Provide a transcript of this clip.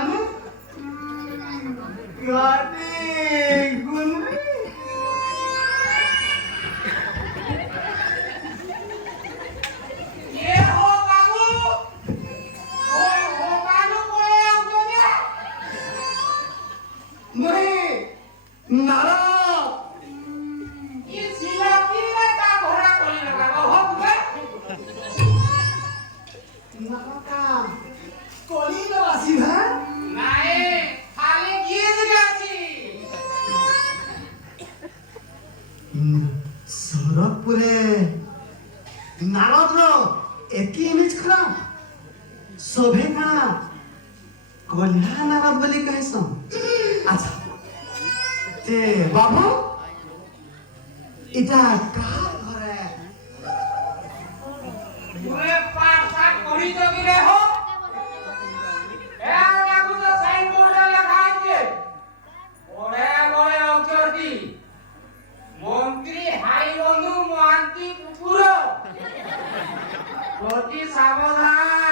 মানে গাটি গুনরি ये हो बाबू हो बाबू कोई आउटो जे नहीं नारा ये सिलाती रे का घोड़ा कोली लगा हो बे नारा का कोली लवासी है नहीं खाली गिर जाती सरकपुरे नारदर एकी इमेज खरा सभे का कन्या नारद बोली कहसन अच्छा ते बाबू इटा का घर है पूरे पास साथ पढ़ी तो गिरे हो ए आगे कुछ साइन बोर्ड लगा है ओरे ओरे औचरती मंत्री हाई बंधु महांती पुपुर प्रति सावधान